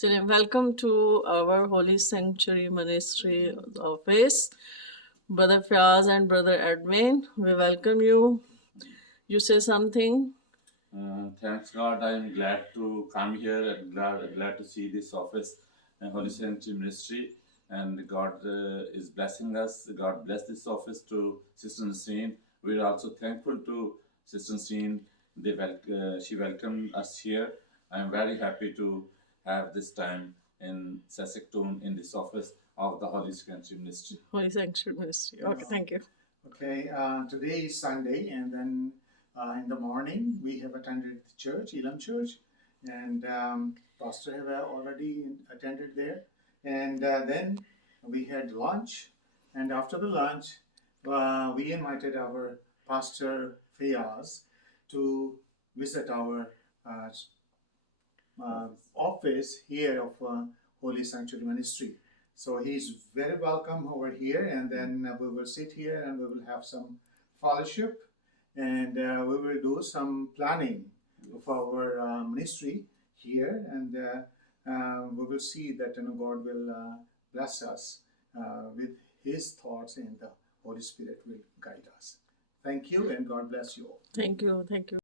Chale, welcome to our Holy Sanctuary Ministry office. Brother Fiaz and Brother Edwin, we welcome you. You say something? Thanks God, I am glad to come here and glad to see this office and Holy Sanctuary Ministry. And God is blessing us. God bless this office to Sister Nasreen. We are also thankful to Sister Nasreen. She welcomed us here. I am very happy to have this time in Saskatoon in this office of the Holy Sanctuary Ministry. Holy Sanctuary Ministry. Okay, thank you. Okay, today is Sunday, and then in the morning we have attended church, Elam Church, and Pastor have already attended there. And then we had lunch, and after the lunch, we invited our Pastor Fiaz to visit our office here of Holy Sanctuary Ministry. So he's very welcome over here, and then we will sit here and we will have some fellowship, and we will do some planning of our ministry here, and we will see that God will bless us with His thoughts, and the Holy Spirit will guide us. Thank you, and God bless you all. Thank you. Thank you.